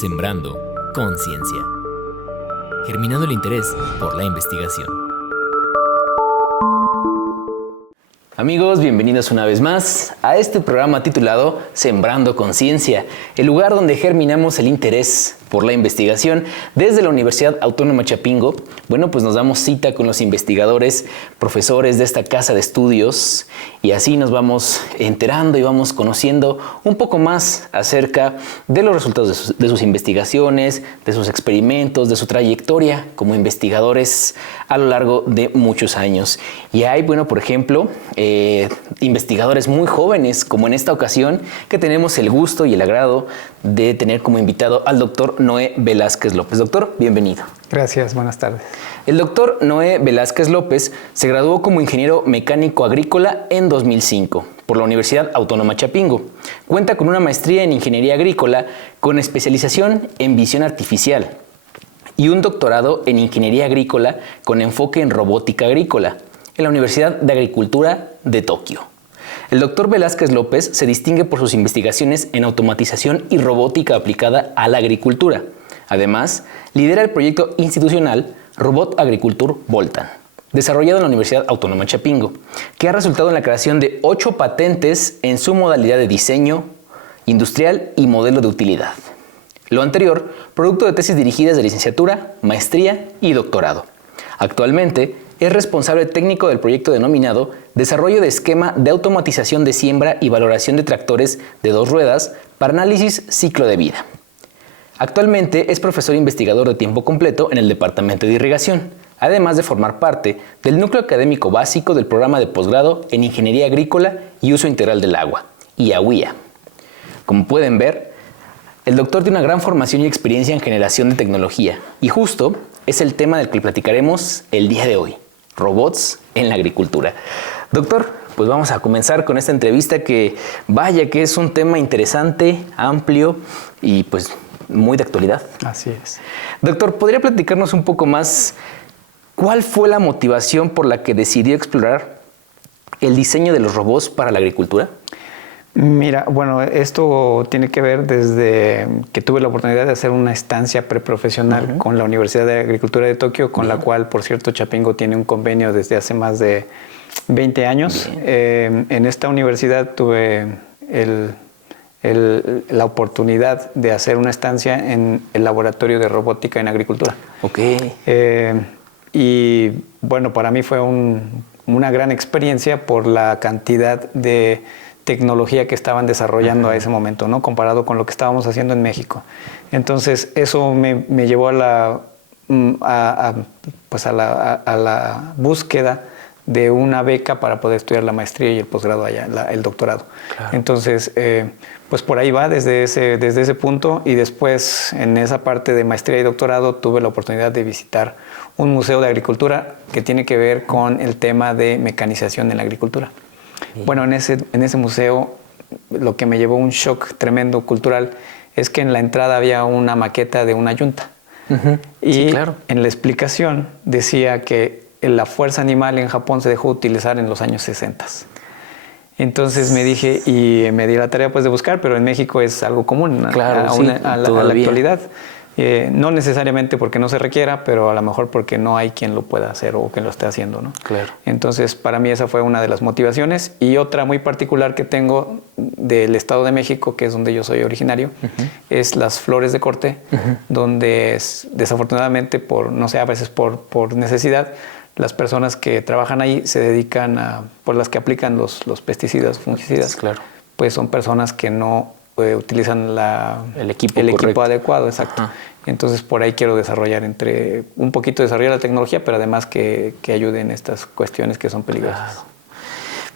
Sembrando conciencia. Germinando el interés por la investigación. Amigos, bienvenidos una vez más a este programa titulado Sembrando Conciencia, el lugar donde germinamos el interés por la investigación desde la Universidad Autónoma Chapingo. Bueno, pues nos damos cita con los investigadores, profesores de esta casa de estudios y así nos vamos enterando y vamos conociendo un poco más acerca de los resultados de sus investigaciones, de sus experimentos, de su trayectoria como investigadores a lo largo de muchos años. Y hay, bueno, por ejemplo, investigadores muy jóvenes, como en esta ocasión, que tenemos el gusto y el agrado de tener como invitado al doctor Noé Velázquez López. Doctor, bienvenido. Gracias, buenas tardes. El doctor Noé Velázquez López se graduó como ingeniero mecánico agrícola en 2005 por la Universidad Autónoma Chapingo. Cuenta con una maestría en ingeniería agrícola con especialización en visión artificial y un doctorado en ingeniería agrícola con enfoque en robótica agrícola en la Universidad de Agricultura de Tokio. El doctor Velázquez López se distingue por sus investigaciones en automatización y robótica aplicada a la agricultura. Además, lidera el proyecto institucional Robot Agriculture Voltan, desarrollado en la Universidad Autónoma Chapingo, que ha resultado en la creación de 8 patentes en su modalidad de diseño industrial y modelo de utilidad. Lo anterior, producto de tesis dirigidas de licenciatura, maestría y doctorado. Actualmente, es responsable técnico del proyecto denominado Desarrollo de Esquema de Automatización de Siembra y Valoración de Tractores de 2 ruedas para Análisis Ciclo de Vida. Actualmente es profesor investigador de tiempo completo en el Departamento de Irrigación, además de formar parte del núcleo académico básico del programa de posgrado en Ingeniería Agrícola y Uso Integral del Agua, IAUIA. Como pueden ver, el doctor tiene una gran formación y experiencia en generación de tecnología, y justo es el tema del que platicaremos el día de hoy: robots en la agricultura. Doctor, pues vamos a comenzar con esta entrevista que vaya que es un tema interesante, amplio y pues muy de actualidad. Así es. Doctor, ¿podría platicarnos un poco más cuál fue la motivación por la que decidió explorar el diseño de los robots para la agricultura? Mira, bueno, esto tiene que ver desde que tuve la oportunidad de hacer una estancia preprofesional con la Universidad de Agricultura de Tokio, con la cual, por cierto, Chapingo tiene un convenio desde hace más de 20 años. En esta universidad tuve la oportunidad de hacer una estancia en el laboratorio de robótica en agricultura. Ok. Y bueno, para mí fue una gran experiencia por la cantidad de tecnología que estaban desarrollando a ese momento, ¿no? Comparado con lo que estábamos haciendo en México. Entonces, eso me llevó a la búsqueda de una beca para poder estudiar la maestría y el posgrado allá, el doctorado. Claro. Entonces, pues por ahí va desde ese punto, y después en esa parte de maestría y doctorado tuve la oportunidad de visitar un museo de agricultura que tiene que ver con el tema de mecanización en la agricultura. Bueno, en ese museo lo que me llevó un shock tremendo cultural es que en la entrada había una maqueta de una yunta. Y sí, claro, en la explicación decía que la fuerza animal en Japón se dejó utilizar en los años 60. Entonces me dije, y me di la tarea pues de buscar, pero en México es algo común, claro, a la actualidad. No necesariamente porque no se requiera, pero a lo mejor porque no hay quien lo pueda hacer o que lo esté haciendo, ¿no? Claro. Entonces, para mí esa fue una de las motivaciones. Y otra muy particular que tengo del Estado de México, que es donde yo soy originario, es las flores de corte, donde desafortunadamente, no sé, a veces por necesidad, las personas que trabajan ahí se dedican por las que aplican los pesticidas, fungicidas. Claro. Pues son personas que no utilizan el equipo adecuado, exacto. Ajá. Entonces por ahí quiero desarrollar un poquito desarrollar la tecnología, pero además que ayude en estas cuestiones que son peligrosas. Claro.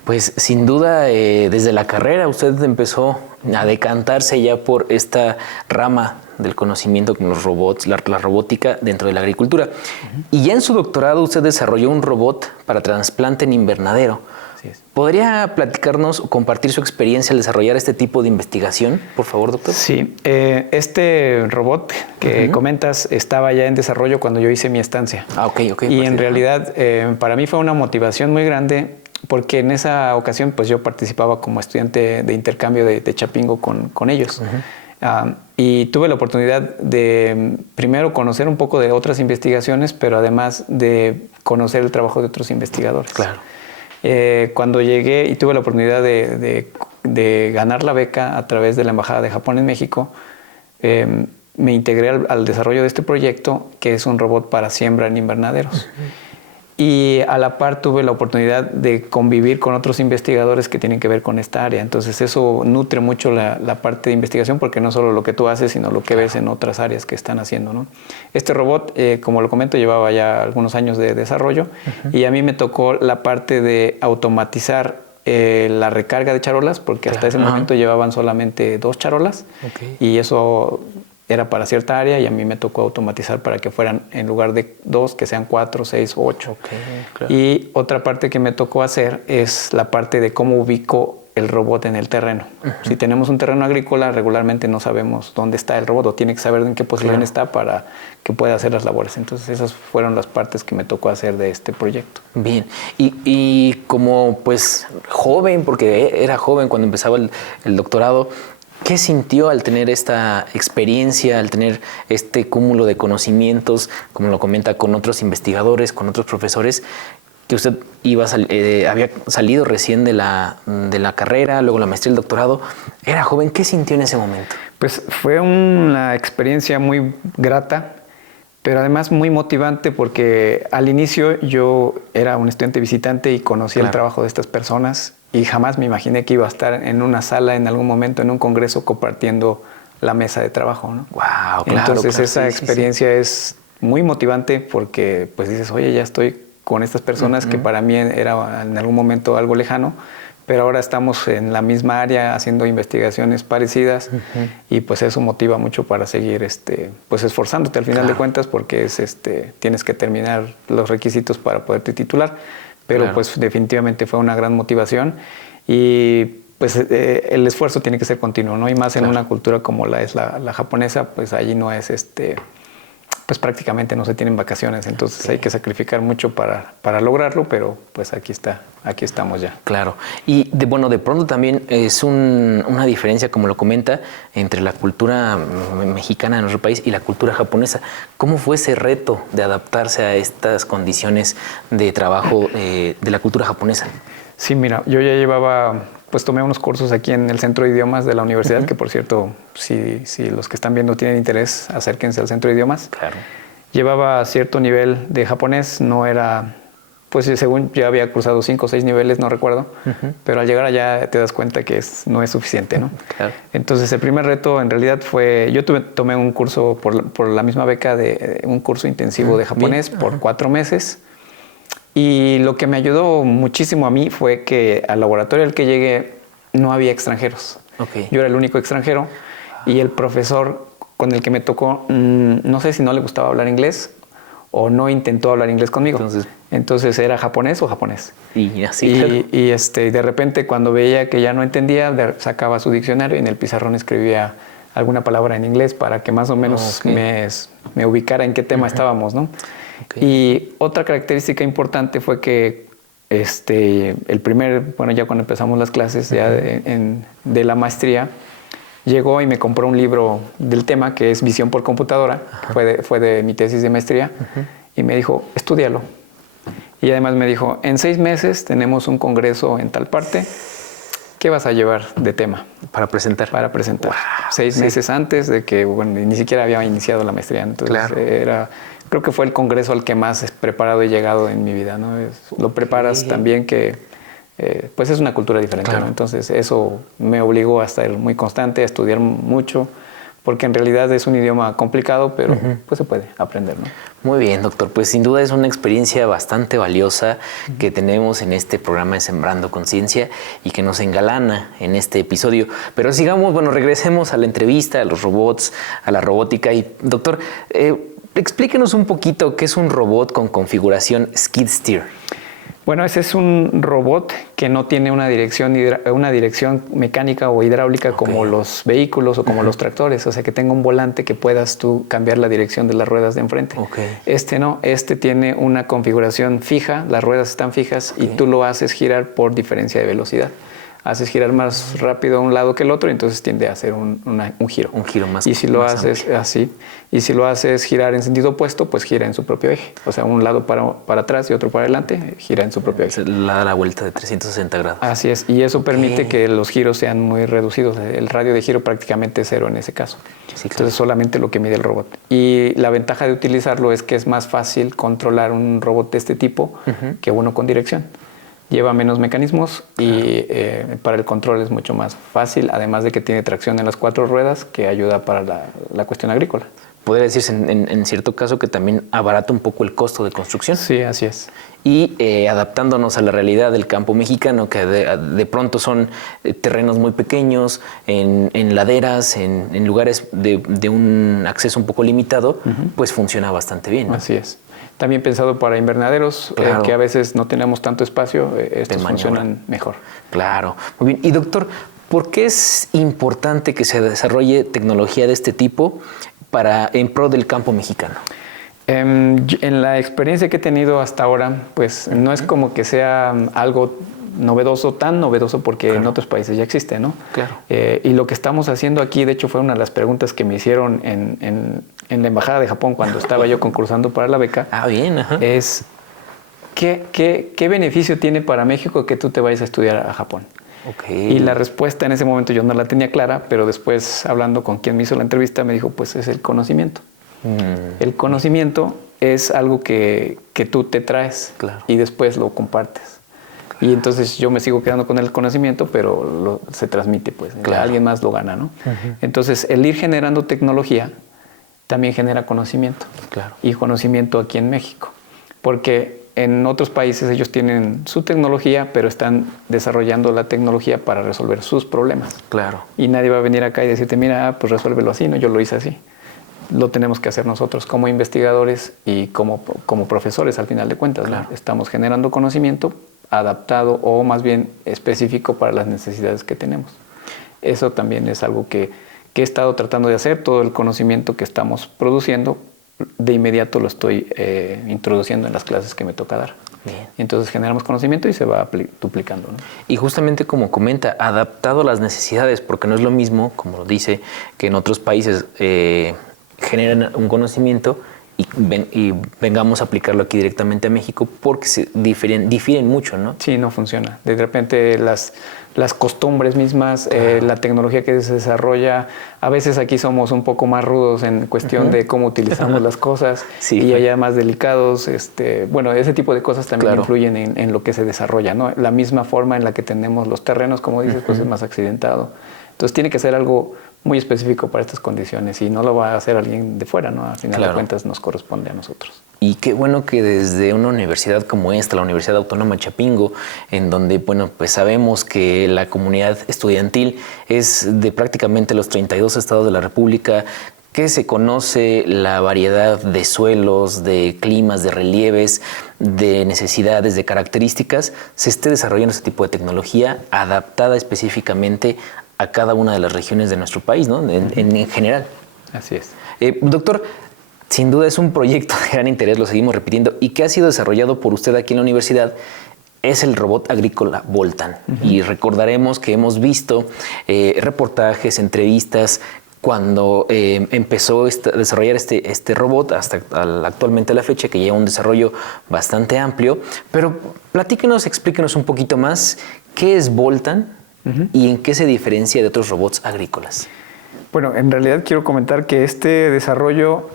Pues sin duda desde la carrera usted empezó a decantarse ya por esta rama del conocimiento como los robots, la robótica dentro de la agricultura. Y ya en su doctorado usted desarrolló un robot para trasplante en invernadero. ¿Podría platicarnos o compartir su experiencia al desarrollar este tipo de investigación, por favor, doctor? Sí, este robot que comentas estaba ya en desarrollo cuando yo hice mi estancia. Ok. Y en realidad para mí fue una motivación muy grande porque en esa ocasión pues yo participaba como estudiante de intercambio de Chapingo con ellos. Y tuve la oportunidad de primero conocer un poco de otras investigaciones, pero además de conocer el trabajo de otros investigadores. Claro. Cuando llegué y tuve la oportunidad de ganar la beca a través de la Embajada de Japón en México, me integré al desarrollo de este proyecto, que es un robot para siembra en invernaderos. Y a la par tuve la oportunidad de convivir con otros investigadores que tienen que ver con esta área. Entonces eso nutre mucho la parte de investigación, porque no solo lo que tú haces, sino lo que ves en otras áreas que están haciendo, ¿no? Este robot, como lo comento, llevaba ya algunos años de desarrollo, y a mí me tocó la parte de automatizar la recarga de charolas, porque hasta ese momento llevaban solamente 2 charolas, y eso era para cierta área, y a mí me tocó automatizar para que fueran, en lugar de 2, que sean 4, 6 o 8. Claro. Y otra parte que me tocó hacer es la parte de cómo ubico el robot en el terreno. Si tenemos un terreno agrícola, regularmente no sabemos dónde está el robot, o tiene que saber en qué posición está para que pueda hacer las labores. Entonces esas fueron las partes que me tocó hacer de este proyecto. Bien, y como pues joven, porque era joven cuando empezaba el doctorado, ¿qué sintió al tener esta experiencia, al tener este cúmulo de conocimientos, como lo comenta, con otros investigadores, con otros profesores, que usted había salido recién de la carrera, luego la maestría y el doctorado? Era joven, ¿qué sintió en ese momento? Pues fue una experiencia muy grata, pero además muy motivante, porque al inicio yo era un estudiante visitante y conocía el trabajo de estas personas, y jamás me imaginé que iba a estar en una sala en algún momento, en un congreso, compartiendo la mesa de trabajo, ¿no? Wow, claro. Entonces esa experiencia es muy motivante, porque pues dices, oye, ya estoy con estas personas que para mí era en algún momento algo lejano, pero ahora estamos en la misma área haciendo investigaciones parecidas, y pues eso motiva mucho para seguir pues esforzándote al final de cuentas, porque tienes que terminar los requisitos para poderte titular. Pero pues definitivamente fue una gran motivación, y pues el esfuerzo tiene que ser continuo, ¿no? Y más en una cultura como la japonesa, pues allí no es pues prácticamente no se tienen vacaciones, entonces hay que sacrificar mucho para lograrlo, pero pues aquí estamos ya. Claro, y de pronto también es una diferencia, como lo comenta, entre la cultura mexicana de nuestro país y la cultura japonesa. ¿Cómo fue ese reto de adaptarse a estas condiciones de trabajo de la cultura japonesa? Sí, mira, yo ya pues tomé unos cursos aquí en el Centro de Idiomas de la universidad, que por cierto, si los que están viendo tienen interés, acérquense al Centro de Idiomas. Claro. Llevaba cierto nivel de japonés, no era, pues según ya había cursado 5 o 6 niveles, no recuerdo, pero al llegar allá te das cuenta que no es suficiente, ¿no? Claro. Entonces el primer reto en realidad fue, yo tomé un curso por la misma beca, de un curso intensivo de japonés por 4 meses. Y lo que me ayudó muchísimo a mí fue que al laboratorio al que llegué no había extranjeros. Yo era el único extranjero, y el profesor con el que me tocó, no sé si no le gustaba hablar inglés o no intentó hablar inglés conmigo. Entonces era japonés o japonés. Y así. Y de repente, cuando veía que ya no entendía, sacaba su diccionario y en el pizarrón escribía alguna palabra en inglés para que más o menos me ubicara en qué tema estábamos, ¿no? Y otra característica importante fue que ya cuando empezamos las clases ya de la maestría, llegó y me compró un libro del tema, que es Visión por computadora, fue de mi tesis de maestría, y me dijo, estúdialo. Y además me dijo, en 6 meses tenemos un congreso en tal parte, ¿qué vas a llevar de tema? Para presentar. Para presentar. Wow, 6 meses antes de que, ni siquiera había iniciado la maestría. Entonces creo que fue el congreso al que más preparado he llegado en mi vida, ¿no? Lo preparas también que, pues es una cultura diferente, ¿no? Entonces eso me obligó a estar muy constante, a estudiar mucho, porque en realidad es un idioma complicado, pero pues se puede aprender, ¿no? Muy bien, doctor. Pues sin duda es una experiencia bastante valiosa que tenemos en este programa de Sembrando Conciencia y que nos engalana en este episodio. Pero sigamos, regresemos a la entrevista, a los robots, a la robótica. Y doctor, explíquenos un poquito qué es un robot con configuración skid steer. Bueno, ese es un robot que no tiene una dirección mecánica o hidráulica como los vehículos o como los tractores, o sea, que tenga un volante que puedas tú cambiar la dirección de las ruedas de enfrente. Este tiene una configuración fija, las ruedas están fijas y tú lo haces girar por diferencia de velocidad. haces girar más rápido a un lado que el otro y entonces tiende a hacer un giro. Un giro más. Y si lo más haces amplio. así, y si lo haces girar en sentido opuesto, pues gira en su propio eje. O sea, un lado para atrás y otro para adelante, gira en su propio eje. Da la vuelta de 360 grados. Así es, y eso permite que los giros sean muy reducidos. El radio de giro prácticamente es cero en ese caso. Sí, claro. Entonces solamente lo que mide el robot. Y la ventaja de utilizarlo es que es más fácil controlar un robot de este tipo que uno con dirección. Lleva menos mecanismos y para el control es mucho más fácil, además de que tiene tracción en las 4 ruedas que ayuda para la cuestión agrícola. Podría decirse en cierto caso que también abarata un poco el costo de construcción. Sí, así es. Y adaptándonos a la realidad del campo mexicano, que de pronto son terrenos muy pequeños, en laderas, en lugares de un acceso un poco limitado, pues funciona bastante bien, ¿no? Así es. También pensado para invernaderos, Claro. que a veces no tenemos tanto espacio, estos maniobra. funcionan mejor. Claro, muy bien. Y doctor, ¿por qué es importante que se desarrolle tecnología de este tipo en pro del campo mexicano? En la experiencia que he tenido hasta ahora, pues no es como que sea algo novedoso, tan novedoso, porque en otros países ya existe, ¿no? Claro. Y lo que estamos haciendo aquí, de hecho, fue una de las preguntas que me hicieron en la Embajada de Japón cuando estaba yo concursando para la beca. Ah, bien, ajá. Es, ¿qué beneficio tiene para México que tú te vayas a estudiar a Japón? Okay. Y la respuesta en ese momento yo no la tenía clara, pero después hablando con quien me hizo la entrevista me dijo, pues es el conocimiento. El conocimiento es algo que tú te traes y después lo compartes. Y entonces yo me sigo quedando con el conocimiento, pero se transmite, pues. Alguien más lo gana, ¿no? Entonces, el ir generando tecnología también genera conocimiento. Y conocimiento aquí en México. Porque en otros países ellos tienen su tecnología, pero están desarrollando la tecnología para resolver sus problemas. Claro. Y nadie va a venir acá y decirte, mira, pues resuélvelo así, ¿no? Yo lo hice así. Lo tenemos que hacer nosotros como investigadores y como profesores al final de cuentas. Claro. ¿No? Estamos generando conocimiento adaptado o más bien específico para las necesidades que tenemos. Eso también es algo que he estado tratando de hacer. Todo el conocimiento que estamos produciendo, de inmediato lo estoy introduciendo en las clases que me toca dar. Bien. Entonces generamos conocimiento y se va duplicando, ¿no? Y justamente como comenta, adaptado a las necesidades, porque no es lo mismo, como lo dice, que en otros países generan un conocimiento y vengamos a aplicarlo aquí directamente a México porque difieren mucho, ¿no? Sí, no funciona. De repente las costumbres mismas, la tecnología que se desarrolla, a veces aquí somos un poco más rudos en cuestión de cómo utilizamos las cosas y allá más delicados. Bueno, ese tipo de cosas también influyen en lo que se desarrolla, ¿no? La misma forma en la que tenemos los terrenos, como dices, pues es más accidentado. Entonces tiene que ser algo muy específico para estas condiciones y no lo va a hacer alguien de fuera, ¿no? Al final de cuentas nos corresponde a nosotros. Y qué bueno que desde una universidad como esta, la Universidad Autónoma de Chapingo, en donde, bueno, pues sabemos que la comunidad estudiantil es de prácticamente los 32 estados de la República, que se conoce la variedad de suelos, de climas, de relieves, de necesidades, de características, se esté desarrollando este tipo de tecnología adaptada específicamente a cada una de las regiones de nuestro país, ¿no? En general. Así es. Doctor, sin duda es un proyecto de gran interés, lo seguimos repitiendo, y que ha sido desarrollado por usted aquí en la universidad, es el robot agrícola Voltan. Y recordaremos que hemos visto reportajes, entrevistas, cuando empezó a desarrollar este robot hasta actualmente la fecha, que lleva un desarrollo bastante amplio. Pero platíquenos, explíquenos un poquito más qué es Voltan y en qué se diferencia de otros robots agrícolas. Bueno, en realidad quiero comentar que este desarrollo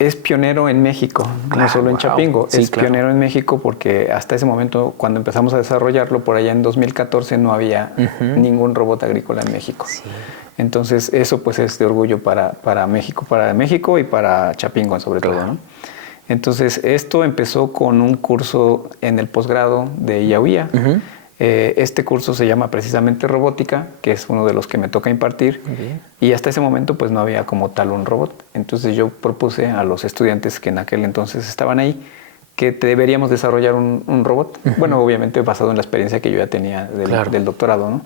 es pionero en México, no solo en Chapingo. Sí, es pionero en México porque hasta ese momento, cuando empezamos a desarrollarlo, por allá en 2014, no había ningún robot agrícola en México. Sí. Entonces, eso pues es de orgullo para México y para Chapingo sobre todo, ¿no? Entonces, esto empezó con un curso en el posgrado de IAUIA. Este curso se llama precisamente robótica, que es uno de los que me toca impartir. Y hasta ese momento pues no había como tal un robot. Entonces yo propuse a los estudiantes que en aquel entonces estaban ahí que deberíamos desarrollar un robot. Bueno, obviamente basado en la experiencia que yo ya tenía del doctorado, ¿no?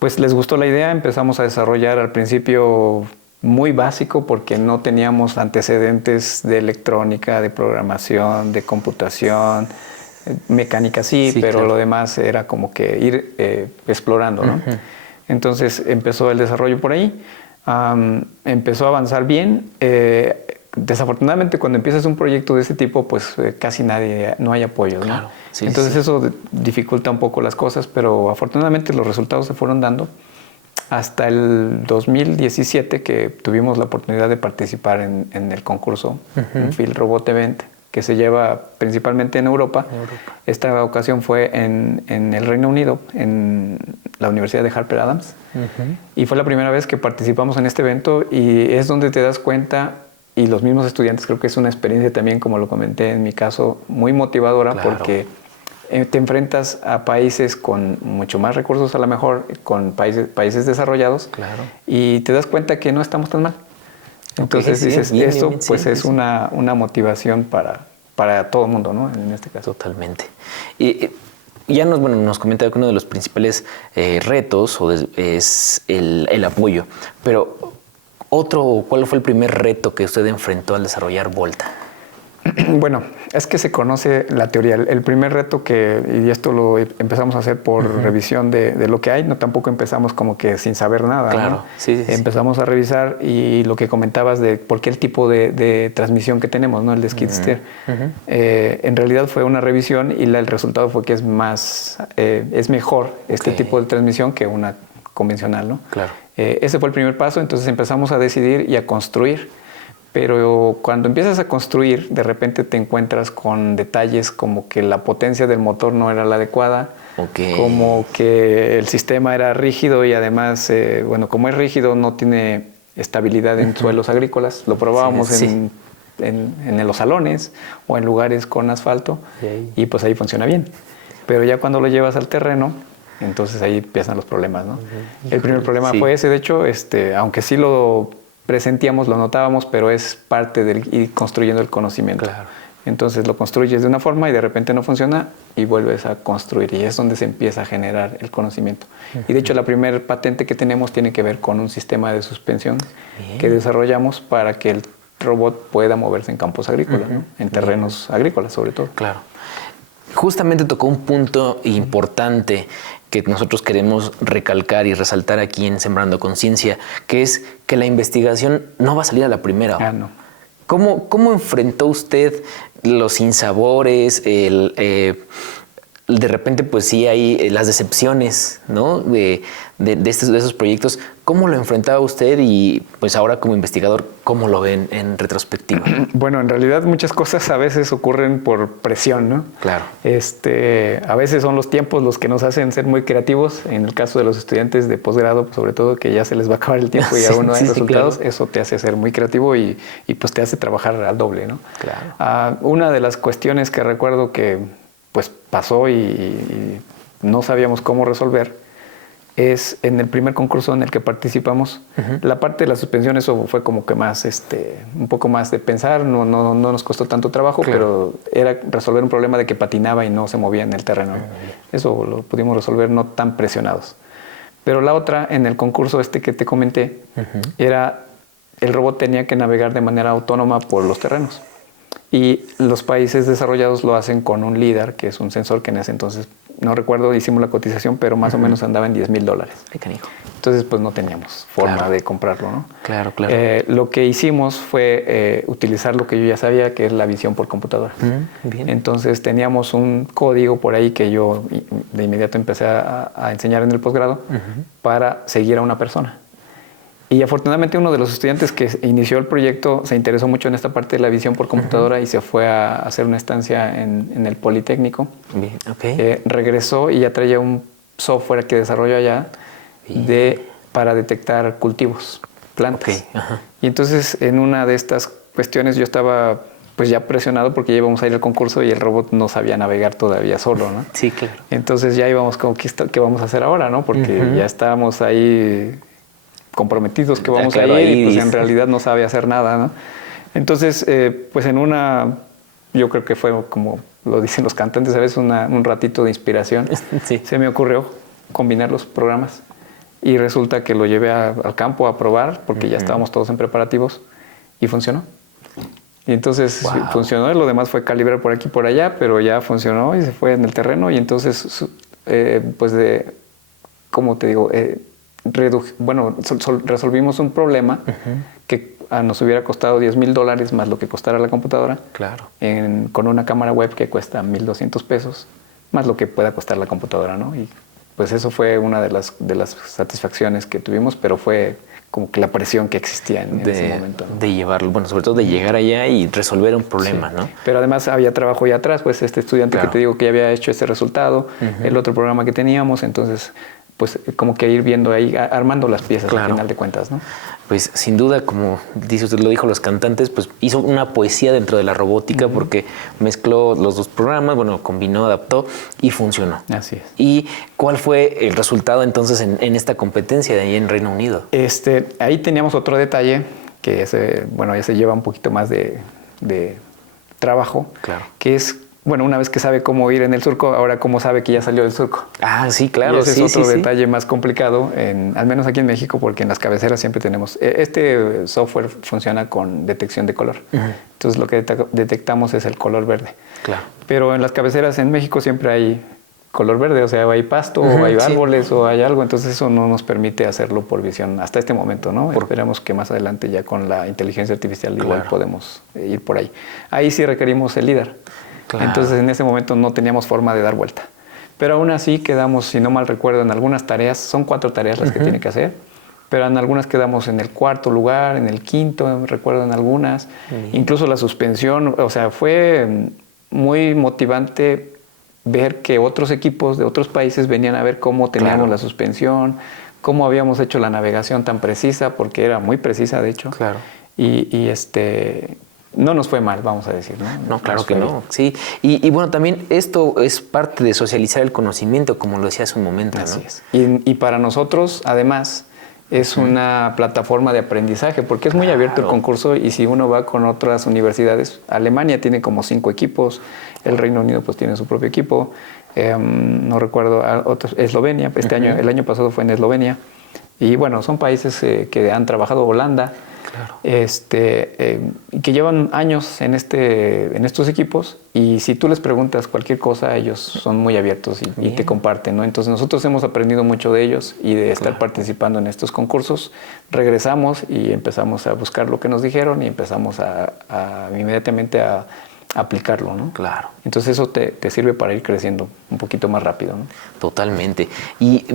Pues les gustó la idea, empezamos a desarrollar al principio muy básico porque no teníamos antecedentes de electrónica, de programación, de computación. Mecánica sí, pero claro. lo demás era como que ir explorando, ¿no? Entonces empezó el desarrollo por ahí, empezó a avanzar bien. Desafortunadamente cuando empiezas un proyecto de ese tipo, pues casi no hay apoyo, ¿no? Claro. Sí, Entonces sí. eso dificulta un poco las cosas, pero afortunadamente los resultados se fueron dando hasta el 2017 que tuvimos la oportunidad de participar en el concurso, un Field Robot Event, que se lleva principalmente en Europa. Esta ocasión fue en el Reino Unido, en la Universidad de Harper Adams. Y fue la primera vez que participamos en este evento y es donde te das cuenta, y los mismos estudiantes, creo que es una experiencia también, como lo comenté en mi caso, muy motivadora, claro, porque te enfrentas a países con mucho más recursos, a lo mejor, con países desarrollados, claro, y te das cuenta que no estamos tan mal. Entonces dices, esto pues es una motivación para todo el mundo, ¿no? En este caso. Totalmente. Y ya nos comenta que uno de los principales retos es el apoyo, pero ¿cuál fue el primer reto que usted enfrentó al desarrollar Volta? Bueno, es que se conoce la teoría. El primer reto y esto lo empezamos a hacer por revisión de lo que hay, no tampoco empezamos como que sin saber nada. Claro, ¿no? sí. Empezamos a revisar y lo que comentabas de por qué el tipo de transmisión que tenemos, ¿no? El de skid steer. En realidad fue una revisión y el resultado fue que es mejor este tipo de transmisión que una convencional, ¿no? Claro. Ese fue el primer paso, entonces empezamos a decidir y a construir. Pero cuando empiezas a construir, de repente te encuentras con detalles como que la potencia del motor no era la adecuada, como que el sistema era rígido y además, como es rígido no tiene estabilidad en suelos agrícolas. Lo probábamos en los salones o en lugares con asfalto y pues ahí funciona bien. Pero ya cuando lo llevas al terreno, entonces ahí empiezan los problemas, ¿no? El primer problema fue ese, de hecho, aunque sí lo presentíamos, lo notábamos, pero es parte del ir construyendo el conocimiento. Claro. Entonces lo construyes de una forma y de repente no funciona y vuelves a construir y es donde se empieza a generar el conocimiento. Y de hecho la primera patente que tenemos tiene que ver con un sistema de suspensión que desarrollamos para que el robot pueda moverse en campos agrícolas, ¿no? En terrenos agrícolas sobre todo. Claro. Justamente tocó un punto importante que nosotros queremos recalcar y resaltar aquí en Sembrando Conciencia, que es que la investigación no va a salir a la primera. No. ¿Cómo enfrentó usted los sinsabores, de repente pues sí hay las decepciones, ¿no? de esos proyectos? ¿Cómo lo enfrentaba usted y pues ahora como investigador, cómo lo ven en retrospectiva? Bueno, en realidad muchas cosas a veces ocurren por presión, ¿no? Claro. A veces son los tiempos los que nos hacen ser muy creativos. En el caso de los estudiantes de posgrado, sobre todo, que ya se les va a acabar el tiempo y aún no hay resultados, claro. Eso te hace ser muy creativo y pues te hace trabajar al doble, ¿no? Claro. Una de las cuestiones que recuerdo que pues pasó y no sabíamos cómo resolver es en el primer concurso en el que participamos. La parte de la suspensión, eso fue como que más, un poco más de pensar, no nos costó tanto trabajo, pero era resolver un problema de que patinaba y no se movía en el terreno. Eso lo pudimos resolver no tan presionados. Pero la otra, en el concurso que te comenté, era el robot tenía que navegar de manera autónoma por los terrenos. Y los países desarrollados lo hacen con un LIDAR, que es un sensor que en ese entonces, no recuerdo, hicimos la cotización, pero más o menos andaba en $10,000. Entonces, pues no teníamos forma de comprarlo, ¿no? Claro. Lo que hicimos fue utilizar lo que yo ya sabía, que es la visión por computadora. Bien. Entonces, teníamos un código por ahí que yo de inmediato empecé a enseñar en el posgrado para seguir a una persona. Y afortunadamente uno de los estudiantes que inició el proyecto se interesó mucho en esta parte de la visión por computadora y se fue a hacer una estancia en el Politécnico. Bien, regresó y ya traía un software que desarrolló allá para detectar cultivos, plantas. Y entonces en una de estas cuestiones yo estaba pues ya presionado porque ya íbamos a ir al concurso y el robot no sabía navegar todavía solo, ¿no? Sí, claro. Entonces ya íbamos como, ¿qué vamos a hacer ahora, no? Porque ya estábamos ahí comprometidos que vamos a ir y pues en realidad no sabe hacer nada, ¿no? Entonces, pues yo creo que fue como lo dicen los cantantes, a veces un ratito de inspiración. Se me ocurrió combinar los programas y resulta que lo llevé al campo a probar porque ya estábamos todos en preparativos y funcionó. Y entonces funcionó, lo demás fue calibrar por aquí y por allá, pero ya funcionó y se fue en el terreno. Y entonces, ¿cómo te digo? Resolvimos un problema que nos hubiera costado $10,000 más lo que costara la computadora. Claro. Con una cámara web que cuesta $1,200 más lo que pueda costar la computadora, ¿no? Y pues eso fue una de las satisfacciones que tuvimos, pero fue como que la presión que existía en ese momento, ¿no? De llevarlo, bueno, sobre todo de llegar allá y resolver un problema, ¿no? Pero además había trabajo ya atrás, pues este estudiante que te digo que ya había hecho ese resultado, el otro programa que teníamos, entonces pues como que ir viendo ahí, armando las piezas al final de cuentas, ¿no? Pues sin duda, como dice usted, lo dijo los cantantes, pues hizo una poesía dentro de la robótica porque mezcló los dos programas, bueno, combinó, adaptó y funcionó. Así es. ¿Y cuál fue el resultado entonces en esta competencia de ahí en Reino Unido? Ahí teníamos otro detalle que ya se lleva un poquito más de trabajo, que es, bueno, una vez que sabe cómo ir en el surco, ahora cómo sabe que ya salió del surco. Ah, sí, claro. Y ese es otro detalle más complicado, al menos aquí en México, porque en las cabeceras siempre tenemos... Este software funciona con detección de color. Entonces lo que detectamos es el color verde. Claro. Pero en las cabeceras en México siempre hay color verde, o sea, hay pasto, o hay árboles, o hay algo, entonces eso no nos permite hacerlo por visión hasta este momento, ¿no? Esperamos que más adelante ya con la inteligencia artificial igual podemos ir por ahí. Ahí sí requerimos el LIDAR. Claro. Entonces en ese momento no teníamos forma de dar vuelta. Pero aún así quedamos, si no mal recuerdo, en algunas tareas, son 4 tareas las que tiene que hacer, pero en algunas quedamos en el 4.º lugar, en el 5.º, recuerdo en algunas, incluso la suspensión, o sea, fue muy motivante ver que otros equipos de otros países venían a ver cómo teníamos la suspensión, cómo habíamos hecho la navegación tan precisa, porque era muy precisa de hecho. Claro. Y no nos fue mal, vamos a decir, ¿no? No, claro que no, sí. Y bueno, también esto es parte de socializar el conocimiento, como lo decía hace un momento, ¿no? Así es. Y para nosotros, además, es una plataforma de aprendizaje, porque es muy abierto el concurso y si uno va con otras universidades, Alemania tiene como 5 equipos, el Reino Unido pues tiene su propio equipo, no recuerdo, Eslovenia, el año pasado fue en Eslovenia, y bueno, son países que han trabajado, Holanda, que llevan años en estos equipos y si tú les preguntas cualquier cosa, ellos son muy abiertos y te comparten, ¿no? Entonces nosotros hemos aprendido mucho de ellos y de estar participando en estos concursos. Regresamos y empezamos a buscar lo que nos dijeron y empezamos inmediatamente a aplicarlo, ¿no? Claro. Entonces eso te sirve para ir creciendo un poquito más rápido, ¿no? Totalmente. Y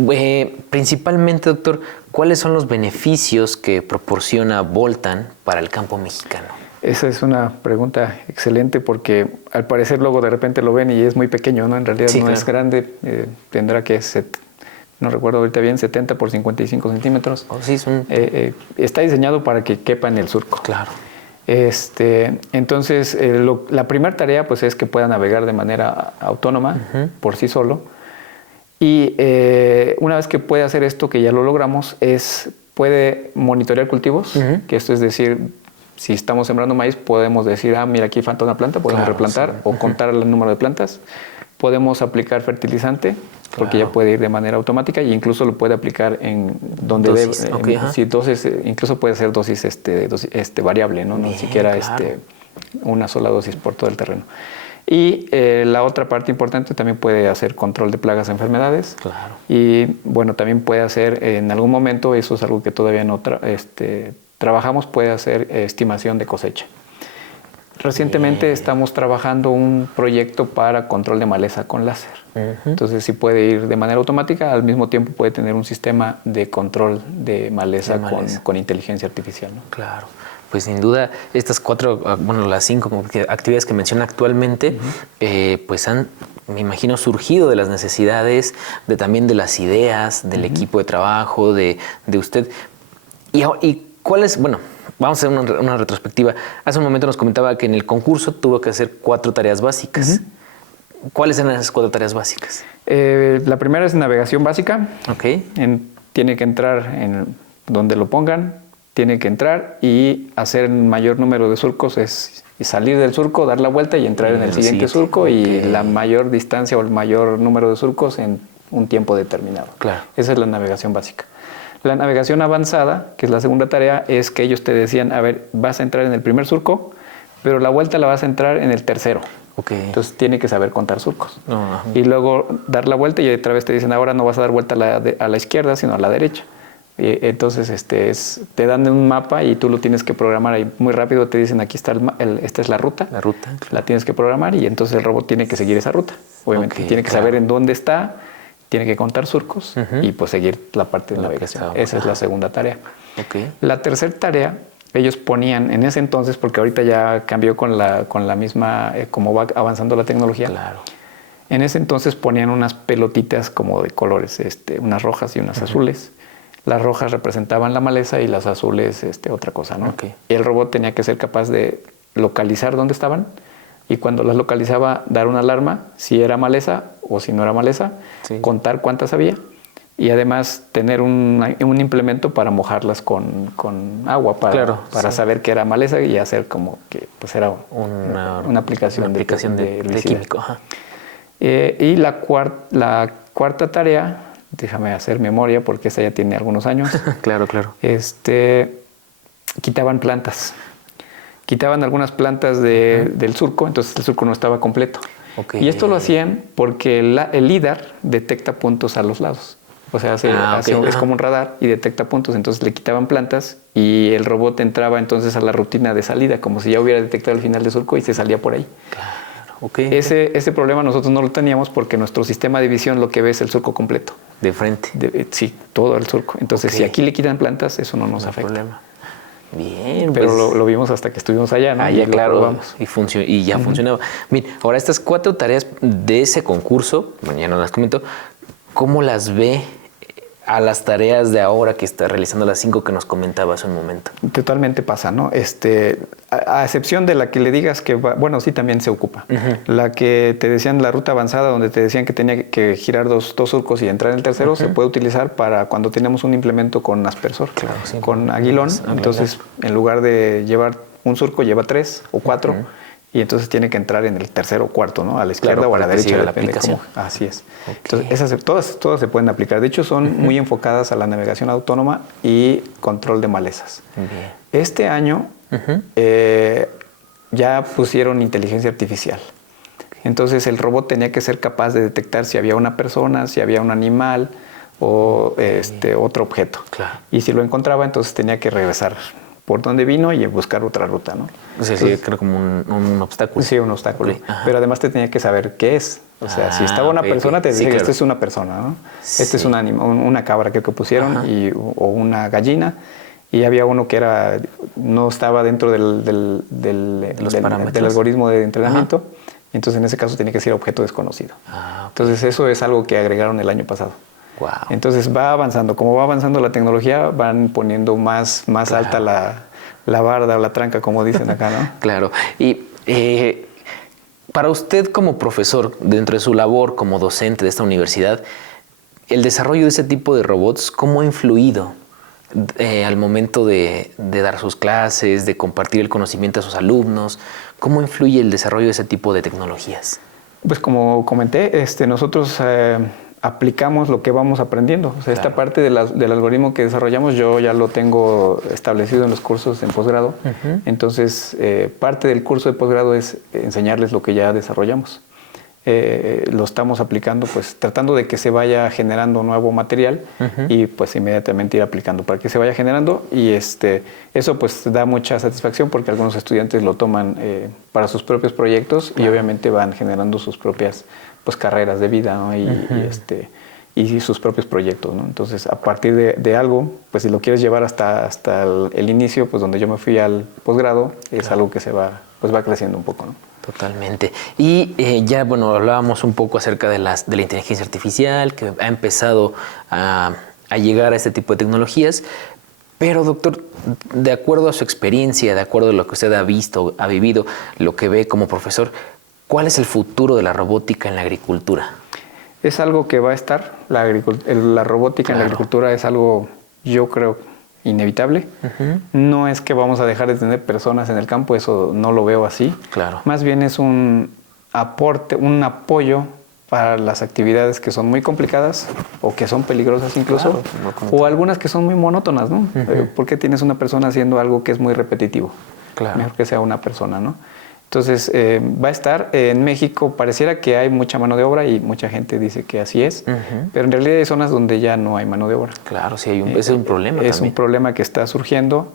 principalmente, doctor, ¿cuáles son los beneficios que proporciona Voltan para el campo mexicano? Esa es una pregunta excelente porque al parecer luego de repente lo ven y es muy pequeño, ¿no? En realidad no es grande, tendrá que no recuerdo ahorita bien, 70 por 55 centímetros. Está diseñado para que quepa en el surco. Claro. Entonces, la primera tarea pues, es que pueda navegar de manera autónoma por sí solo. Y una vez que puede hacer esto, que ya lo logramos, puede monitorear cultivos, que esto es decir, si estamos sembrando maíz, podemos decir, mira, aquí falta una planta, podemos replantar o contar el número de plantas. Podemos aplicar fertilizante, porque ya puede ir de manera automática e incluso lo puede aplicar en donde dosis. Dosis, incluso puede ser dosis variable, ¿no? Ni siquiera una sola dosis por todo el terreno. Y la otra parte importante también puede hacer control de plagas e enfermedades. Claro. Y bueno, también puede hacer en algún momento, eso es algo que todavía no trabajamos, puede hacer estimación de cosecha. Recientemente estamos trabajando un proyecto para control de maleza con láser. Entonces sí puede ir de manera automática, al mismo tiempo puede tener un sistema de control de maleza, con inteligencia artificial, ¿no? Claro. Pues sin duda estas 4, bueno, las 5 actividades que menciona actualmente, pues han, me imagino, surgido de las necesidades, también de las ideas, del equipo de trabajo, de usted. ¿Y cuál es, bueno, vamos a hacer una retrospectiva. Hace un momento nos comentaba que en el concurso tuvo que hacer 4 tareas básicas. ¿Cuáles eran esas 4 tareas básicas? La primera es navegación básica. Tiene que entrar en donde lo pongan, tiene que entrar y hacer el mayor número de surcos, y salir del surco, dar la vuelta y entrar en el siguiente surco y la mayor distancia o el mayor número de surcos en un tiempo determinado. Claro. Esa es la navegación básica. La navegación avanzada, que es la segunda tarea, es que ellos te decían, a ver, vas a entrar en el primer surco, pero la vuelta la vas a entrar en el tercero. Okay. Entonces tiene que saber contar surcos. No. Y luego dar la vuelta y otra vez te dicen, ahora no vas a dar vuelta a la izquierda, sino a la derecha. Y entonces te dan un mapa y tú lo tienes que programar. Y muy rápido te dicen, aquí está esta es la ruta. La ruta. Claro. La tienes que programar y entonces el robot tiene que seguir esa ruta. Obviamente tiene que saber en dónde está, tiene que contar surcos y pues seguir la parte de navegación. Esa es la segunda tarea. Okay. La tercera tarea, ellos ponían en ese entonces, porque ahorita ya cambió con la misma, como va avanzando la tecnología. Claro. En ese entonces ponían unas pelotitas como de colores, unas rojas y unas azules. Las rojas representaban la maleza y las azules otra cosa, ¿no? Okay. Y el robot tenía que ser capaz de localizar dónde estaban y cuando las localizaba dar una alarma si era maleza o si no era maleza, contar cuántas había y además tener un implemento para mojarlas con agua para saber que era maleza y hacer como que pues era una aplicación de químico. Ajá. Y la cuarta tarea, déjame hacer memoria porque esa ya tiene algunos años. Claro. Quitaban plantas. Quitaban algunas plantas del surco, entonces el surco no estaba completo. Okay. Y esto lo hacían porque el LIDAR detecta puntos a los lados. O sea, es como un radar y detecta puntos. Entonces le quitaban plantas y el robot entraba entonces a la rutina de salida, como si ya hubiera detectado el final del surco y se salía por ahí. Claro. Okay. Ese problema nosotros no lo teníamos porque nuestro sistema de visión lo que ve es el surco completo. De frente. Sí, todo el surco. Entonces, si aquí le quitan plantas, eso no nos afecta. Problema. Bien. Pero pues, lo vimos hasta que estuvimos allá, ¿no? Ya, claro. Y ya funcionaba. Bien, ahora estas 4 tareas de ese concurso, bueno, ya no las comento, ¿cómo las ve a las tareas de ahora que está realizando las 5 que nos comentaba hace un momento? Totalmente pasa, ¿no? A excepción de la que le digas que va, bueno, sí también se ocupa. La que te decían la ruta avanzada, donde te decían que tenía que girar dos surcos y entrar en el tercero, se puede utilizar para cuando tenemos un implemento con aspersor, con aguilón. Entonces, en lugar de llevar un surco, lleva 3 o 4. Y entonces tiene que entrar en el tercero o cuarto, ¿no? A la izquierda o a la derecha. De la aplicación. Así es. Entonces, esas todas se pueden aplicar. De hecho, son muy enfocadas a la navegación autónoma y control de malezas. Bien. Este año ya pusieron inteligencia artificial. Entonces, el robot tenía que ser capaz de detectar si había una persona, si había un animal o otro objeto. Claro. Y si lo encontraba, entonces tenía que regresar por donde vino y buscar otra ruta, ¿no? O sea, sí, creo como un obstáculo. Sí, un obstáculo. Okay. Pero además te tenía que saber qué es. O sea, si estaba una persona, te decía que esta es una persona, ¿no? Sí. Este es un animal, una cabra que pusieron o una gallina. Y había uno que no estaba dentro del algoritmo de entrenamiento. Entonces, en ese caso, tenía que ser objeto desconocido. Entonces, eso es algo que agregaron el año pasado. Wow. Entonces va avanzando. Como va avanzando la tecnología, van poniendo más alta la barda o la tranca, como dicen acá, ¿no? Claro. Y para usted como profesor, dentro de su labor como docente de esta universidad, el desarrollo de ese tipo de robots, ¿cómo ha influido al momento de dar sus clases, de compartir el conocimiento a sus alumnos? ¿Cómo influye el desarrollo de ese tipo de tecnologías? Pues como comenté, nosotros aplicamos lo que vamos aprendiendo. O sea, esta parte del algoritmo que desarrollamos yo ya lo tengo establecido en los cursos en posgrado. Entonces, parte del curso de posgrado es enseñarles lo que ya desarrollamos. Lo estamos aplicando, pues tratando de que se vaya generando nuevo material y pues inmediatamente ir aplicando para que se vaya generando y eso pues da mucha satisfacción porque algunos estudiantes lo toman para sus propios proyectos y obviamente van generando sus propias pues carreras de vida, ¿no? Y sus propios proyectos, ¿no? Entonces a partir de algo, pues si lo quieres llevar hasta el inicio, pues donde yo me fui al posgrado, es algo que va creciendo un poco, ¿no? Totalmente. Y ya, bueno, hablábamos un poco acerca de la inteligencia artificial, que ha empezado a llegar a este tipo de tecnologías. Pero, doctor, de acuerdo a su experiencia, de acuerdo a lo que usted ha visto, ha vivido, lo que ve como profesor, ¿cuál es el futuro de la robótica en la agricultura? Es algo que va a estar. La robótica en la agricultura es algo, yo creo, inevitable. No es que vamos a dejar de tener personas en el campo, eso no lo veo así. Claro. Más bien es un aporte, un apoyo para las actividades que son muy complicadas o que son peligrosas incluso, o algunas que son muy monótonas, ¿no? ¿Por qué tienes una persona haciendo algo que es muy repetitivo? Claro. Mejor que sea una persona, ¿no? Entonces, va a estar. En México pareciera que hay mucha mano de obra y mucha gente dice que así es, pero en realidad hay zonas donde ya no hay mano de obra. Claro, sí, ese es un problema Es también. un problema que está surgiendo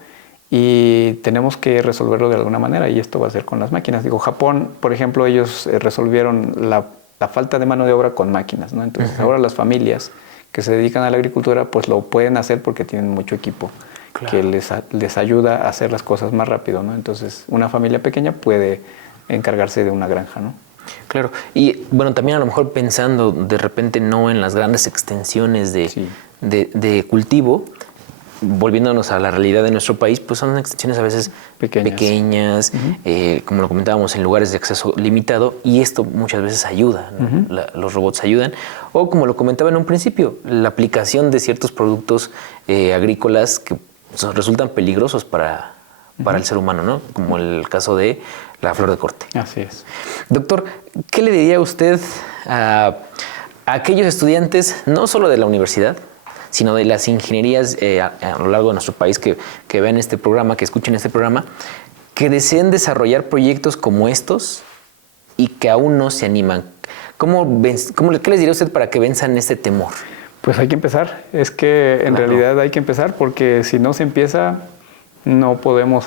y tenemos que resolverlo de alguna manera, y esto va a ser con las máquinas. Digo, Japón, por ejemplo, ellos resolvieron la falta de mano de obra con máquinas, ¿no? Entonces, ahora las familias que se dedican a la agricultura, pues lo pueden hacer porque tienen mucho equipo. Claro. Que les ayuda a hacer las cosas más rápido, ¿no? Entonces, una familia pequeña puede encargarse de una granja, ¿no? Claro. Y bueno, también a lo mejor pensando de repente no en las grandes extensiones de cultivo, volviéndonos a la realidad de nuestro país, pues son extensiones a veces pequeñas, como lo comentábamos, en lugares de acceso limitado, y esto muchas veces ayuda, ¿no? Los robots ayudan. O como lo comentaba en un principio, la aplicación de ciertos productos agrícolas que resultan peligrosos para el ser humano, ¿no? Como el caso de la flor de corte. Así es. Doctor, ¿qué le diría usted a aquellos estudiantes, no solo de la universidad, sino de las ingenierías a lo largo de nuestro país que vean este programa, que escuchen este programa, que deseen desarrollar proyectos como estos y que aún no se animan? ¿Qué les diría usted para que venzan este temor? Pues hay que empezar. Es que en realidad hay que empezar, porque si no se empieza, no podemos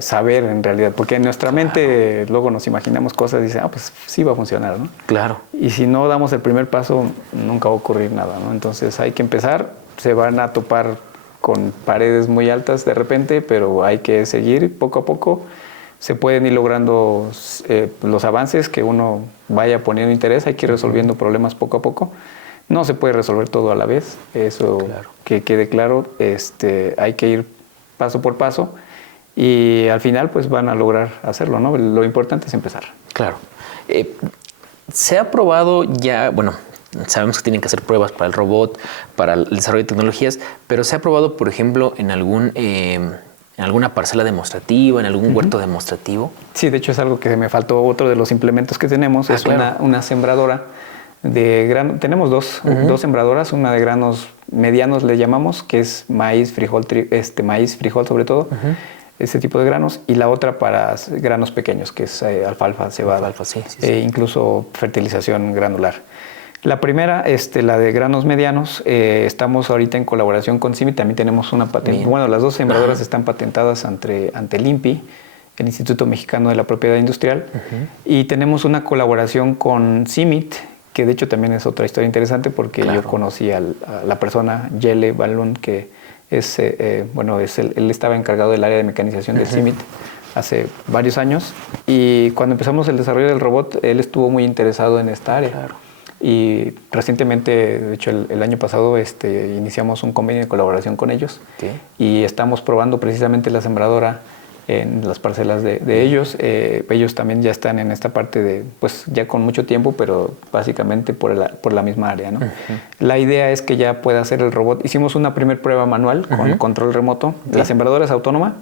saber en realidad. Porque en nuestra mente luego nos imaginamos cosas y dicen, pues sí va a funcionar, ¿no? Claro. Y si no damos el primer paso, nunca va a ocurrir nada, ¿no? Entonces hay que empezar. Se van a topar con paredes muy altas de repente, pero hay que seguir poco a poco. Se pueden ir logrando los avances que uno vaya poniendo interés. Hay que ir resolviendo problemas poco a poco. No se puede resolver todo a la vez, eso claro. Que quede claro. Hay que ir paso por paso y al final pues van a lograr hacerlo, ¿no? Lo importante es empezar. Claro. Se ha probado ya, bueno, sabemos que tienen que hacer pruebas para el robot, para el desarrollo de tecnologías, pero se ha probado, por ejemplo, en alguna parcela demostrativa, en algún huerto demostrativo. Sí, de hecho es algo que me faltó. Otro de los implementos que tenemos es claro. una sembradora de grano. Tenemos dos sembradoras, una de granos medianos le llamamos, que es maíz, frijol sobre todo, ese tipo de granos, y la otra para granos pequeños, que es alfalfa, cebada, sí. Incluso fertilización granular. La primera, la de granos medianos, estamos ahorita en colaboración con CIMI, también tenemos una patente. Bien. Bueno, las dos sembradoras están patentadas ante el INPI, el Instituto Mexicano de la Propiedad Industrial, y tenemos una colaboración con CIMIT, que de hecho también es otra historia interesante, porque claro. Yo conocí a la persona, Yele Balún, que es, él estaba encargado del área de mecanización del CIMIT hace varios años, y cuando empezamos el desarrollo del robot, él estuvo muy interesado en esta área. Claro. Y recientemente, de hecho el año pasado, iniciamos un convenio de colaboración con ellos. ¿Qué? Y estamos probando precisamente la sembradora en las parcelas de ellos. Ellos también ya están en esta parte pues ya con mucho tiempo, pero básicamente por la misma área, ¿no? La idea es que ya pueda hacer el robot. Hicimos una primera prueba manual con control remoto. La sembradora es autónoma,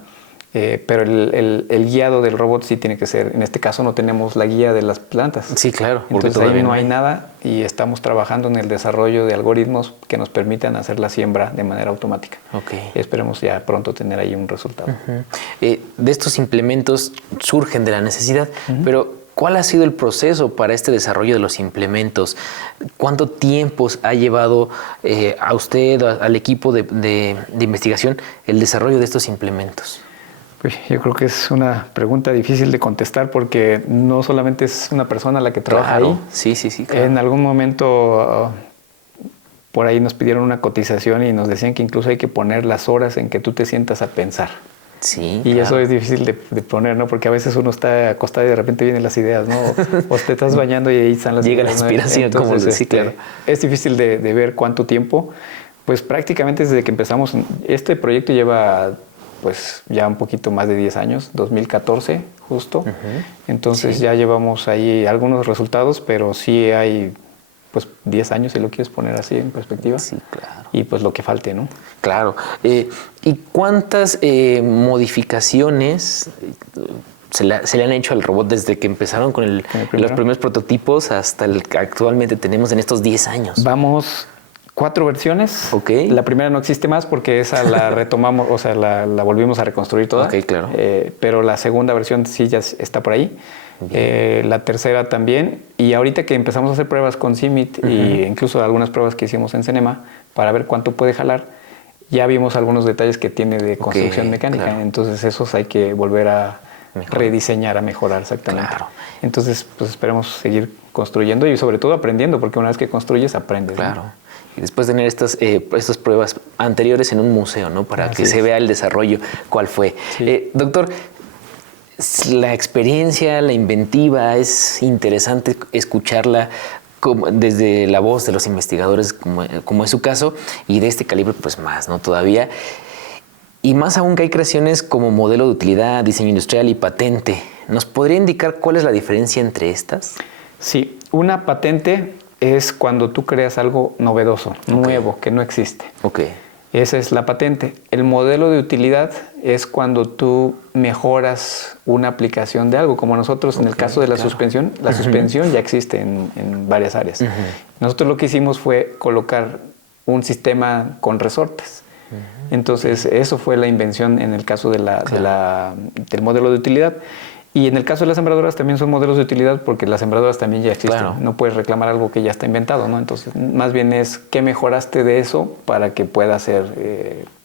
pero el guiado del robot sí tiene que ser. En este caso no tenemos la guía de las plantas. Sí, claro. Entonces ahí no hay nada, y estamos trabajando en el desarrollo de algoritmos que nos permitan hacer la siembra de manera automática. Okay. Esperemos ya pronto tener ahí un resultado. De estos implementos surgen de la necesidad, pero ¿cuál ha sido el proceso para este desarrollo de los implementos? ¿Cuánto tiempo ha llevado a usted, al equipo de investigación, el desarrollo de estos implementos? Yo creo que es una pregunta difícil de contestar, porque no solamente es una persona la que trabaja ahí. Sí, claro. En algún momento por ahí nos pidieron una cotización y nos decían que incluso hay que poner las horas en que tú te sientas a pensar. Sí, y claro. Eso es difícil de poner, ¿no? Porque a veces uno está acostado y de repente vienen las ideas, ¿no? O te estás bañando y ahí están las ideas. Llega la inspiración, ¿no? Entonces, como sí, claro. Es difícil de ver cuánto tiempo. Pues prácticamente desde que empezamos. Este proyecto lleva pues ya un poquito más de 10 años, 2014 justo. Entonces ya llevamos ahí algunos resultados, pero sí hay pues 10 años, si lo quieres poner así en perspectiva. Sí, claro. Y pues lo que falte, ¿no? Claro. ¿Y cuántas modificaciones se le han hecho al robot desde que empezaron con los primeros prototipos hasta el que actualmente tenemos en estos 10 años? Vamos 4 versiones. Ok. La primera no existe más porque esa la retomamos, o sea, la volvimos a reconstruir toda. Ok, claro. Pero la segunda versión sí ya está por ahí. La tercera también. Y ahorita que empezamos a hacer pruebas con CIMMYT e incluso algunas pruebas que hicimos en Cenema para ver cuánto puede jalar, ya vimos algunos detalles que tiene de construcción mecánica. Claro. Entonces esos hay que volver a rediseñar, a mejorar exactamente. Claro. Entonces pues esperemos seguir construyendo y sobre todo aprendiendo, porque una vez que construyes aprendes. Claro. ¿No? Y después tener estas pruebas anteriores en un museo, ¿no? Para que se vea el desarrollo, cuál fue. Sí. Doctor, la experiencia, la inventiva, es interesante escucharla desde la voz de los investigadores, como es su caso, y de este calibre, pues más, ¿no? Todavía. Y más aún que hay creaciones como modelo de utilidad, diseño industrial y patente. ¿Nos podría indicar cuál es la diferencia entre estas? Sí, una patente es cuando tú creas algo novedoso, nuevo, que no existe. Esa es la patente. El modelo de utilidad es cuando tú mejoras una aplicación de algo, como nosotros en el caso de la suspensión. La suspensión ya existe en varias áreas. Nosotros lo que hicimos fue colocar un sistema con resortes. Entonces, eso fue la invención en el caso del modelo de utilidad. Y en el caso de las sembradoras también son modelos de utilidad porque las sembradoras también ya existen. Claro. No puedes reclamar algo que ya está inventado, ¿no? Entonces, más bien es qué mejoraste de eso para que pueda ser,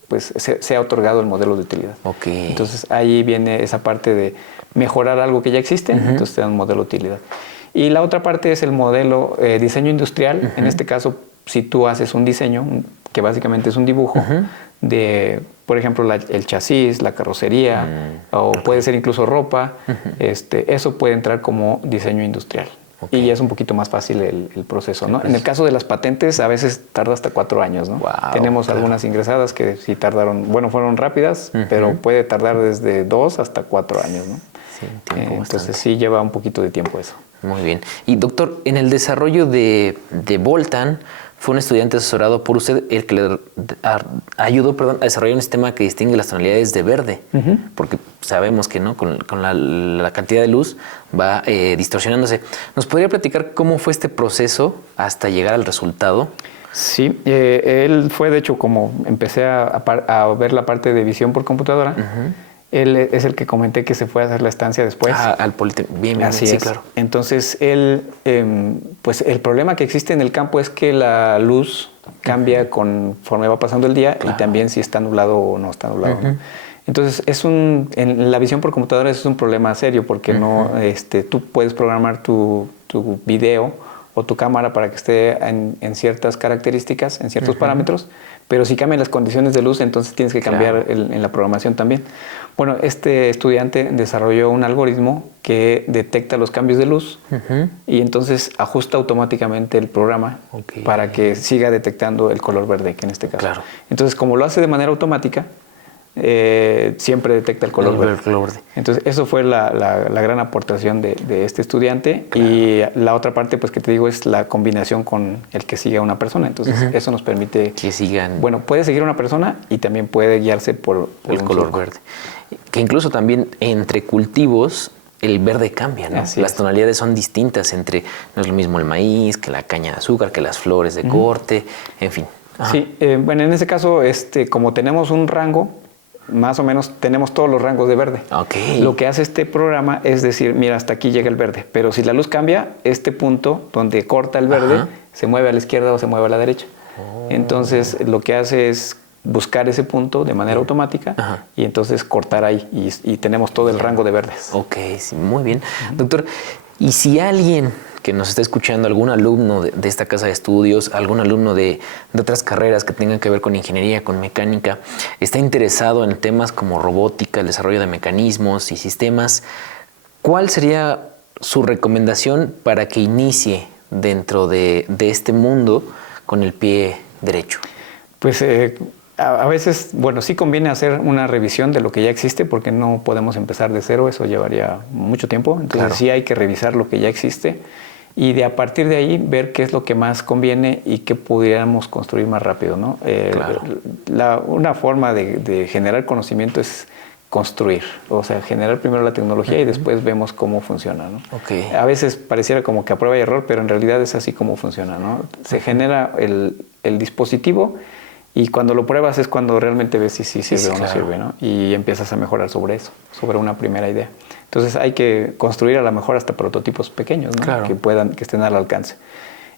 pues, sea otorgado el modelo de utilidad. Entonces, ahí viene esa parte de mejorar algo que ya existe, entonces te dan un modelo de utilidad. Y la otra parte es el modelo diseño industrial. En este caso, si tú haces un diseño, que básicamente es un dibujo de, por ejemplo, el chasis, la carrocería, o puede ser incluso ropa, eso puede entrar como diseño industrial. Y ya es un poquito más fácil el proceso, ¿no? En el caso de las patentes, a veces tarda hasta 4 años, ¿no? Wow, tenemos algunas ingresadas que sí tardaron, bueno, fueron rápidas, pero puede tardar desde 2 hasta 4 años, ¿no? Sí, entonces sí lleva un poquito de tiempo eso. Muy bien. Y doctor, en el desarrollo de Voltan, fue un estudiante asesorado por usted el que le ayudó a desarrollar un sistema que distingue las tonalidades de verde, porque sabemos que no con la cantidad de luz va distorsionándose. ¿Nos podría platicar cómo fue este proceso hasta llegar al resultado? Sí, él fue de hecho como empecé a ver la parte de visión por computadora. Él es el que comenté que se fue a hacer la estancia después. Al Politécnico. Bien, así sí, es. Claro. Entonces, él, pues el problema que existe en el campo es que la luz cambia conforme va pasando el día y también si está nublado o no está nublado. ¿No? Entonces, en la visión por computadora es un problema serio porque no, tú puedes programar tu video o tu cámara para que esté en ciertas características, en ciertos parámetros, pero si cambian las condiciones de luz, entonces tienes que cambiar en la programación también. Bueno, este estudiante desarrolló un algoritmo que detecta los cambios de luz y entonces ajusta automáticamente el programa para que siga detectando el color verde, que en este caso. Entonces, como lo hace de manera automática, siempre detecta el color verde. Entonces, eso fue la gran aportación de este estudiante. Y la otra parte, pues que te digo, es la combinación con el que sigue a una persona. Entonces, eso nos permite que sigan. Bueno, puede seguir a una persona y también puede guiarse por el color verde. Que incluso también entre cultivos el verde cambia, ¿no? Las tonalidades son distintas entre, no es lo mismo el maíz, que la caña de azúcar, que las flores de corte, en fin. Sí, bueno, en ese caso, como tenemos un rango, más o menos tenemos todos los rangos de verde. Lo que hace este programa es decir, mira, hasta aquí llega el verde, pero si la luz cambia, este punto donde corta el verde se mueve a la izquierda o se mueve a la derecha. Entonces, lo que hace es buscar ese punto de manera automática y entonces cortar ahí y tenemos todo el rango de verdes. Sí, muy bien. Doctor, y si alguien que nos está escuchando, algún alumno de esta casa de estudios, algún alumno de otras carreras que tengan que ver con ingeniería, con mecánica, está interesado en temas como robótica, el desarrollo de mecanismos y sistemas, ¿cuál sería su recomendación para que inicie dentro de este mundo con el pie derecho? Pues a veces, bueno, sí conviene hacer una revisión de lo que ya existe porque no podemos empezar de cero, eso llevaría mucho tiempo. Entonces sí hay que revisar lo que ya existe y a partir de ahí ver qué es lo que más conviene y qué pudiéramos construir más rápido, ¿no? Una forma de generar conocimiento es construir, o sea, generar primero la tecnología y después vemos cómo funciona, ¿no? A veces pareciera como que a prueba y error, pero en realidad es así como funciona, ¿no? Se genera el dispositivo y cuando lo pruebas es cuando realmente ves si sirve o no sirve, ¿no? Y empiezas a mejorar sobre eso, sobre una primera idea. Entonces hay que construir a lo mejor hasta prototipos pequeños, ¿no? Que estén al alcance.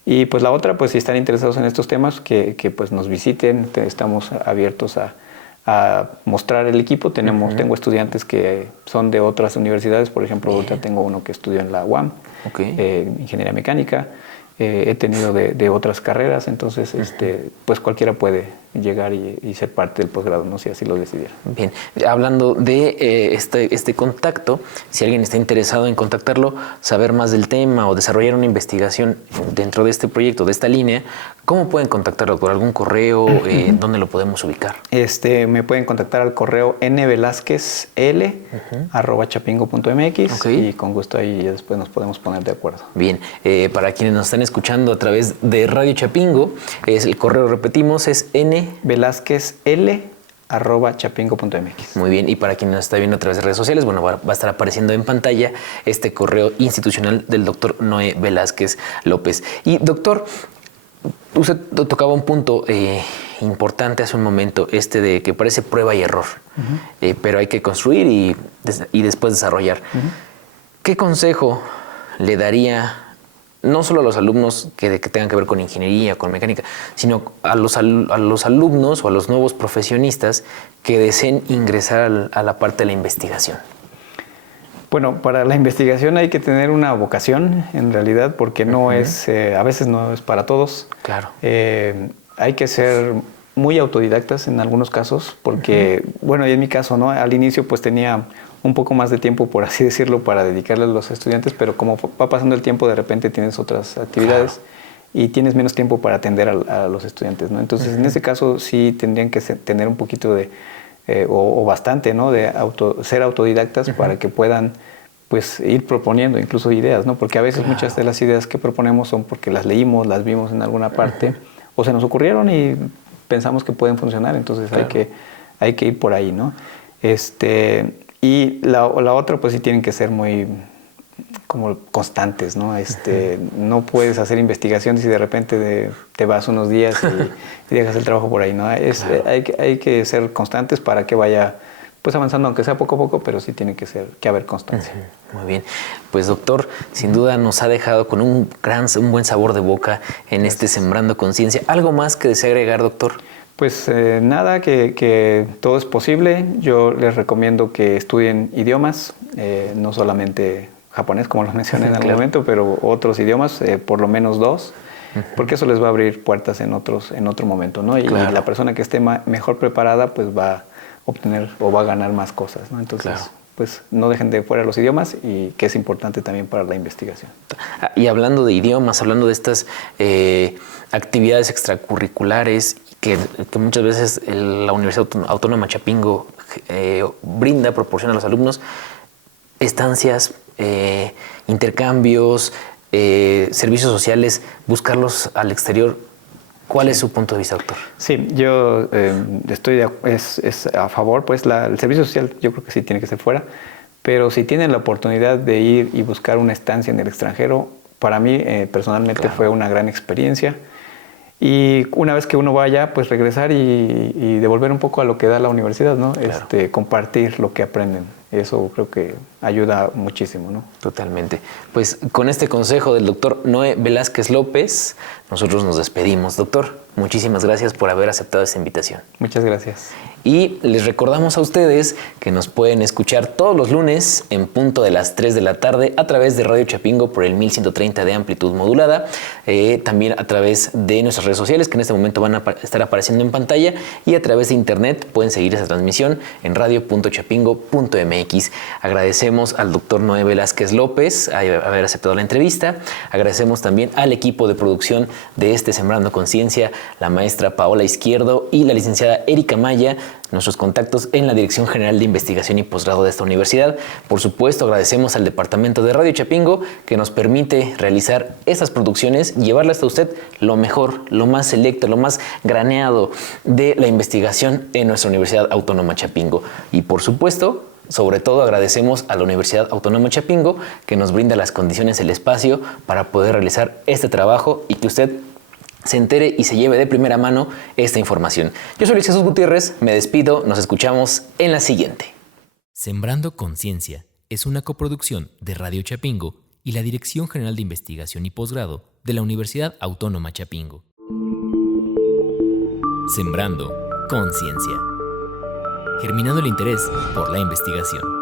Y pues la otra, pues si están interesados en estos temas, que pues nos visiten, estamos abiertos a mostrar el equipo. Tengo estudiantes que son de otras universidades, por ejemplo, ahorita tengo uno que estudió en la UAM, Ingeniería Mecánica. He tenido de otras carreras, entonces pues cualquiera puede llegar y ser parte del posgrado, no sé si así lo decidieran. Bien, hablando de este contacto, si alguien está interesado en contactarlo, saber más del tema o desarrollar una investigación dentro de este proyecto, de esta línea, ¿cómo pueden contactarlo? ¿Por algún correo? ¿Dónde lo podemos ubicar? Me pueden contactar al correo nvelazquezl@chapingo.mx y con gusto ahí después nos podemos poner de acuerdo. Bien, para quienes nos están escuchando a través de Radio Chapingo, el correo, repetimos, es nvelazquezl@chapingo.mx. Muy bien, y para quien nos está viendo a través de redes sociales, bueno, va a estar apareciendo en pantalla este correo institucional del doctor Noé Velázquez López. Y doctor, usted tocaba un punto importante hace un momento, de que parece prueba y error, pero hay que construir y después desarrollar. ¿Qué consejo le daría no solo a los alumnos que tengan que ver con ingeniería, con mecánica, sino a los alumnos o a los nuevos profesionistas que deseen ingresar a la parte de la investigación? Bueno, para la investigación hay que tener una vocación, en realidad, porque no es, a veces no es para todos. Claro. Hay que ser muy autodidactas en algunos casos, porque, bueno, y en mi caso, ¿no? Al inicio pues tenía un poco más de tiempo, por así decirlo, para dedicarle a los estudiantes, pero como va pasando el tiempo, de repente tienes otras actividades y tienes menos tiempo para atender a los estudiantes, ¿no? Entonces, en ese caso sí tendrían que tener un poquito de, o bastante, ¿no? De ser autodidactas para que puedan pues ir proponiendo incluso ideas, ¿no? Porque a veces muchas de las ideas que proponemos son porque las leímos, las vimos en alguna parte o se nos ocurrieron y pensamos que pueden funcionar, entonces hay que ir por ahí, ¿no? Y la otra, pues sí tienen que ser muy como constantes, ¿no? No puedes hacer investigación si de repente te vas unos días y dejas el trabajo por ahí, ¿no? Hay que ser constantes para que vaya pues avanzando, aunque sea poco a poco, pero sí tiene que haber constancia. Muy bien. Pues doctor, sin duda nos ha dejado con un buen sabor de boca en Sembrando Conciencia. ¿Algo más que desea agregar, doctor? Pues nada, que todo es posible. Yo les recomiendo que estudien idiomas, no solamente japonés, como lo mencioné en algún momento, pero otros idiomas, por lo menos 2, porque eso les va a abrir puertas en otro momento, ¿no? Y la persona que esté mejor preparada, pues va a obtener o va a ganar más cosas, ¿no? Entonces, pues no dejen de fuera los idiomas, y que es importante también para la investigación. Y hablando de idiomas, hablando de estas actividades extracurriculares que muchas veces la Universidad Autónoma Chapingo proporciona a los alumnos, estancias, intercambios, servicios sociales, buscarlos al exterior. ¿Cuál es su punto de vista, doctor? Sí, yo estoy es a favor, pues el servicio social yo creo que sí tiene que ser fuera, pero si tienen la oportunidad de ir y buscar una estancia en el extranjero, para mí personalmente fue una gran experiencia. Y una vez que uno vaya, pues regresar y devolver un poco a lo que da la universidad, ¿no? Compartir lo que aprenden. Eso creo que ayuda muchísimo, ¿no? Totalmente. Pues con este consejo del doctor Noé Velázquez López, nosotros nos despedimos. Doctor, muchísimas gracias por haber aceptado esta invitación. Muchas gracias. Y les recordamos a ustedes que nos pueden escuchar todos los lunes en punto de las 3 de la tarde a través de Radio Chapingo por el 1130 de amplitud modulada, también a través de nuestras redes sociales que en este momento van a estar apareciendo en pantalla, y a través de internet pueden seguir esa transmisión en radio.chapingo.mx. Agradecemos al doctor Noé Velázquez López haber aceptado la entrevista. Agradecemos también al equipo de producción de Sembrando Conciencia, la maestra Paola Izquierdo y la licenciada Erika Maya, nuestros contactos en la Dirección General de Investigación y Posgrado de esta universidad. Por supuesto, agradecemos al Departamento de Radio Chapingo que nos permite realizar estas producciones y llevarle hasta usted lo mejor, lo más selecto, lo más graneado de la investigación en nuestra Universidad Autónoma Chapingo. Y por supuesto, sobre todo agradecemos a la Universidad Autónoma Chapingo que nos brinda las condiciones, el espacio para poder realizar este trabajo y que usted se entere y se lleve de primera mano esta información. Yo soy Luis Jesús Gutiérrez, me despido, nos escuchamos en la siguiente. Sembrando Conciencia es una coproducción de Radio Chapingo y la Dirección General de Investigación y Posgrado de la Universidad Autónoma Chapingo. Sembrando Conciencia. Germinando el interés por la investigación.